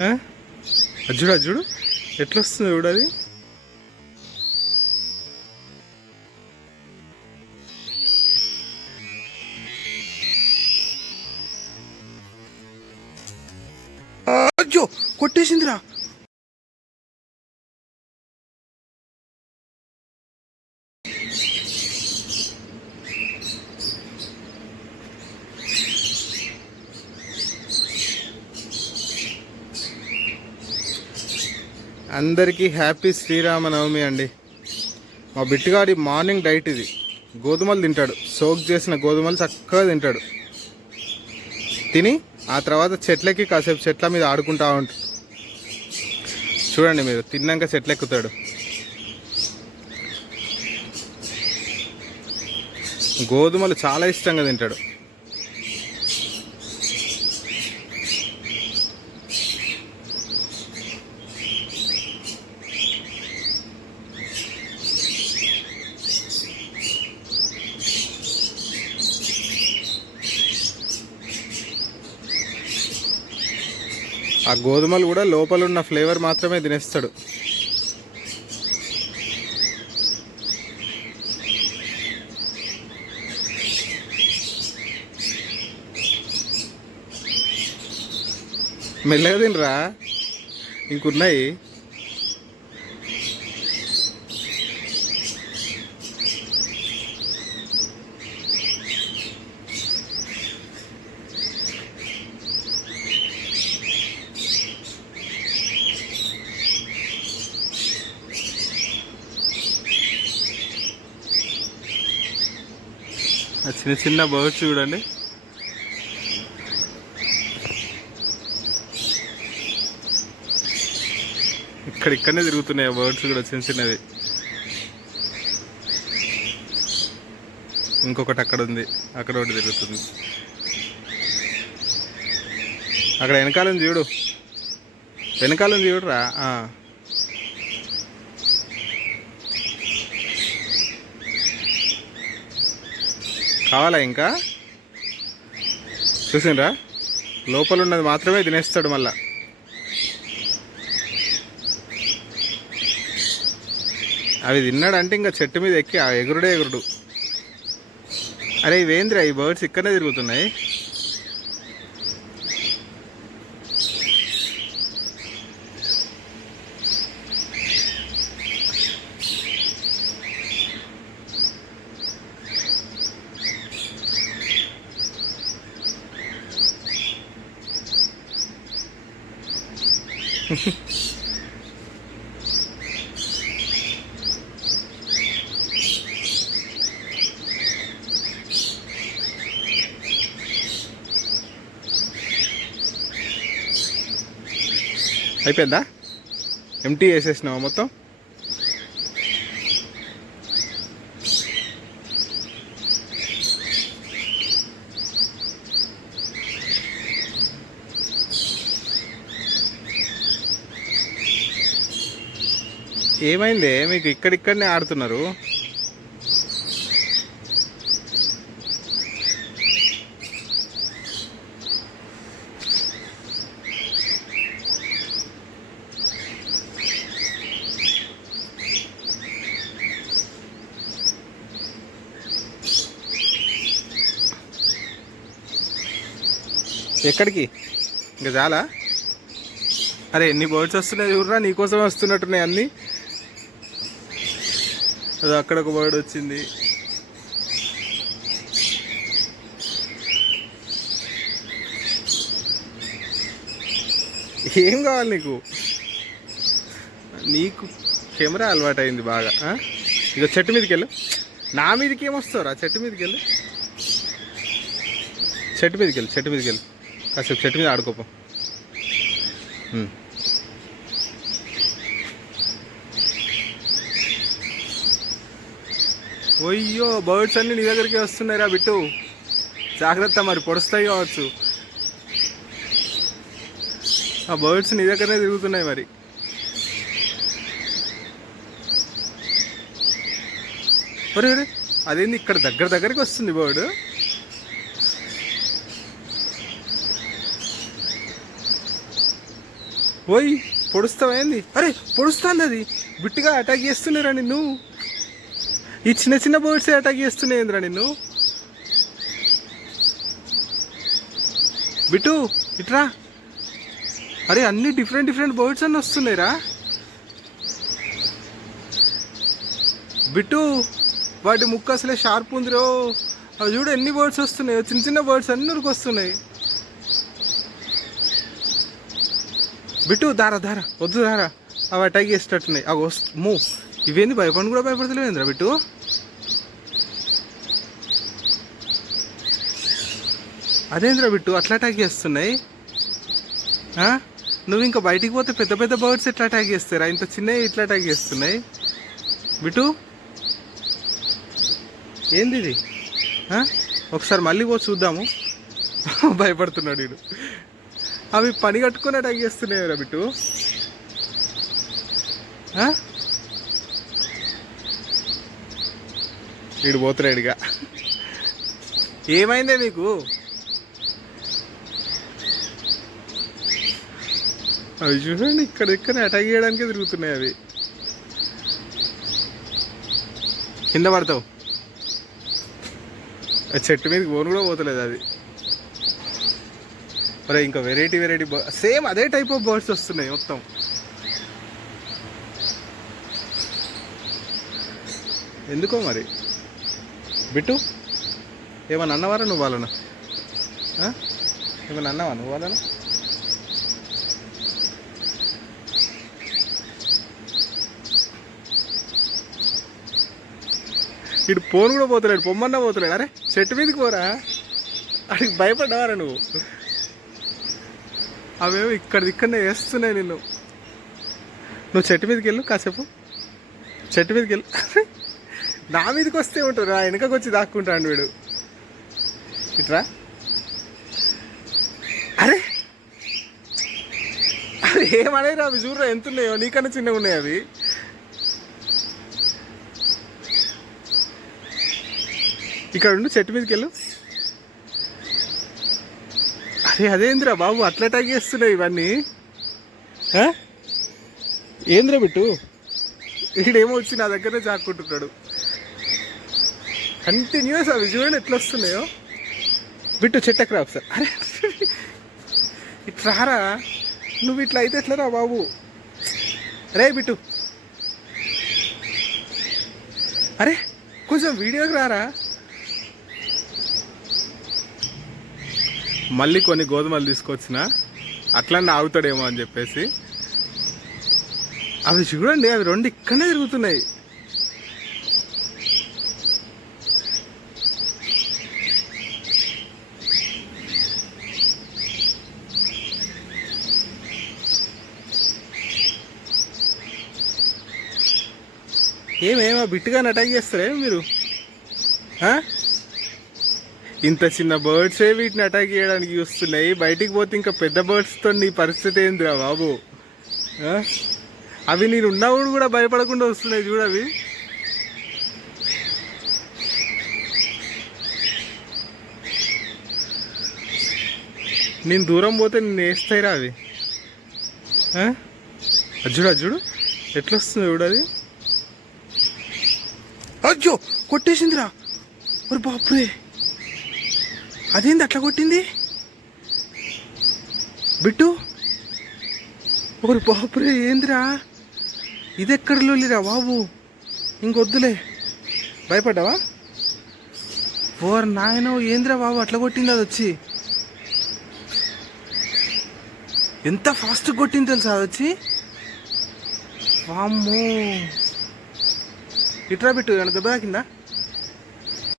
ఆ? అది చూడు చూడు. ఎట్లా వస్తుంది చూడు అది? కొట్టేసిందిరా. అందరికీ హ్యాపీ శ్రీరామనవమి అండి. మా బిట్టుగాడి మార్నింగ్ డైట్ ఇది. గోధుమలు తింటాడు. సోక్ చేసిన గోధుమలు చక్కగా తింటాడు. తిని ఆ తర్వాత చెట్లకి కాసేపు చెట్ల మీద ఆడుకుంటా ఉంటాడు చూడండి మీరు తిన్నాక చెట్లెక్కుతాడు. గోధుమలు చాలా ఇష్టంగా తింటాడు. ఆ గోధుమలు కూడా లోపల ఉన్న ఫ్లేవర్ మాత్రమే తినేస్తాడు. మెల్లగా తినరా? ఇంకున్నాయి? చిన్న చిన్న బర్డ్స్ చూడండి. ఇక్కడ ఇక్కడనే తిరుగుతున్నాయి బర్డ్స్ కూడా చిన్న చిన్నవి. ఇంకొకటి అక్కడ ఉంది. అక్కడ ఒకటి తిరుగుతుంది. అక్కడ వెనకాలని చూడు. వెనకాలని చూడురా? కావాలా ఇంకా? చూసిండ్రా? లోపల ఉన్నది మాత్రమే తినేస్తాడు మళ్ళా. అవి తిన్నాడంటే ఇంకా చెట్టు మీద ఎక్కి ఆ ఎగురుడే ఎగురుడు. అరే ఇవేంద్రా? ఈ బర్డ్స్ ఇక్కడనే తిరుగుతున్నాయి. అయిపోయిందా? ఎంటీ వేసేసినావా మొత్తం? ఏమైంది? మీకు ఇక్కడిక్కడనే ఆడుతున్నారు? ఎక్కడికి? ఇంకా చాలా అరే ఎన్ని బర్డ్స్ వస్తున్నాయి చూడరా? నీకోసం వస్తున్నట్టున్నాయి అన్నీ. అది అక్కడ ఒక బర్డ్ వచ్చింది. ఏం కావాలి నీకు? నీకు కెమెరా అలవాటు అయింది బాగా ఇక చెట్టు మీదకి వెళ్ళు. నా మీదకి ఏమొస్తావురా చెట్టు మీదకి వెళ్ళు. చెట్టు మీదకి వెళ్ళు చెట్టు మీదకి వెళ్ళు. కాసేపు చెట్టు మీద ఆడుకోపో. ఒయ్యో బర్డ్స్ అన్ని నీ దగ్గరికి వస్తున్నాయిరా బిట్టు. జాగ్రత్త మరి పొడుస్తాయి కావచ్చు. ఆ బర్డ్స్ నీ దగ్గరనే తిరుగుతున్నాయి మరి. ఒరే అదేంది ఇక్కడ దగ్గర దగ్గరికి వస్తుంది బర్డ్? ఓయ్ పొడుస్తావేంది? అరే పొడుస్తాంది అది. బిట్టుగా అటాక్ చేస్తున్నారా నిన్ను. ఈ చిన్న చిన్న బర్డ్స్ అటాక్ చేస్తున్నాయిందిరా నిన్ను? బిట్టు ఇట్రా. అరే అన్ని డిఫరెంట్ డిఫరెంట్ బర్డ్స్ అన్నీ వస్తున్నాయిరా. బిట్టు వాటి ముక్కు అసలే షార్ప్ ఉందిరో. అవి చూడు ఎన్ని బర్డ్స్ వస్తున్నాయో. చిన్న చిన్న బర్డ్స్ అన్ని ఉరికొస్తున్నాయి బిట్టు దారా దారా. వద్దు దారా. అవి అటాక్ చేసేటట్టున్నాయి. అవి వస్తు మూవ్ ఇవేంది భయపడి కూడా భయపడతలేవేంద్రా బిట్టు? అదేంద్రా బిట్టు అట్లా అటాక్ చేస్తున్నాయి? నువ్వు ఇంకా బయటికి పోతే పెద్ద పెద్ద బర్డ్స్ ఎట్లా అటాక్ చేస్తారా ఇంత చిన్నవి ఇట్లా అటాక్ చేస్తున్నాయి? బిట్టు? ఏంది ఇది? ఒకసారి మళ్ళీ పో చూద్దాము. భయపడుతున్నాడు వీడు అవి పని కట్టుకుని అటాక్ చేస్తున్నాయి రా బిట్టు వీడు పోతున్నాడుగా ఏమైందే మీకు? అవి చూడండి ఇక్కడ ఇక్కడ అటాక్ చేయడానికే తిరుగుతున్నాయి అవి. కింద పడతావు. చెట్టు మీదకి పోను కూడా పోతలేదు అది. మరి ఇంకా వెరైటీ వెరైటీ సేమ్ అదే టైప్ ఆఫ్ బర్డ్స్ వస్తున్నాయి మొత్తం. ఎందుకో మరి? బిట్టు. ఏమన్నా అన్నవారా నువ్వు వాళ్ళను? ఆ? ఏమన్నా అన్నావా నువ్వు వాళ్ళను? ఇటు ఫోన్ కూడా పోతలేడు పొమ్మన్నా పోతలేడు. అరే చెట్టు మీదకి పోరా? అడికి భయపడ్డావారా నువ్వు? అవేమో ఇక్కడ ఇక్కడనే వేస్తున్నాయి నిన్ను. నువ్వు చెట్టు మీదకి వెళ్ళు కాసేపు. చెట్టు మీదకి వెళ్ళు. నా మీదకి వస్తే ఉంటారు నా వెనకకు వచ్చి దాక్కుంటాడు వీడు. ఇట్రా. అరే! అరే ఏమనేరా అవి చూడరా ఎంత ఉన్నాయో నీకన్నా చిన్నగా ఉన్నాయి అవి? ఇక్కడ ఉండు చెట్టు మీదకి వెళ్ళు. అరే అదేంద్రా బాబు అట్లా అటాక్ చేస్తున్నాయి ఇవన్నీ. ఏంద్రా బిట్టు? ఇక్కడేమో వచ్చి నా దగ్గరనే చాక్కుంటున్నాడు. కంటిన్యూస్ అవి చూడండి ఎట్లా వస్తున్నాయో. బిట్టు చెట్టెక్కరా ఒకసారి. అరే ఇట్లా రారా? నువ్వు ఇట్లా అయితే ఎట్లరా బాబు? రే బిట్టు. అరే కొంచెం వీడియోకి రారా? మళ్ళీ కొన్ని గోధుమలు తీసుకొచ్చిన అట్లనే ఆగుతాడేమో అని చెప్పేసి. అవి చూడండి అవి రెండు ఇక్కడనే తిరుగుతున్నాయి. ఏమేమో బిట్టుగా అటాక్ చేస్తారే మీరు? ఇంత చిన్న బర్డ్సే వీటిని అటాక్ చేయడానికి చూస్తున్నాయి బయటికి పోతే ఇంకా పెద్ద బర్డ్స్తో నీ పరిస్థితి ఏందిరా బాబు? అవి నేను ఉన్నప్పుడు కూడా భయపడకుండా వస్తున్నాయి చూడవి నేను దూరం పోతే నేను వేస్తాయిరా అవి. ఆ? అది చూడు అది చూడు ఎట్లా వస్తుంది చూడు అది అయ్యో కొట్టేసిందిరా. మరి బాపురే. అదేంది అట్లా కొట్టింది? బిట్టు. ఒకరు బాపురే ఏందిరా? ఇది ఎక్కడ లేరా బాబు? ఇంకొద్దులే. భయపడ్డావా? ఓర్ నాయనో ఏందిరా బాబు అట్లా కొట్టింది అది వచ్చి? ఎంత ఫాస్ట్ కొట్టింది తెలుసా అది వచ్చి? వామ్మో. ఇట్రా బిట్టు ఏమైనా దెబ్బ తాకిందా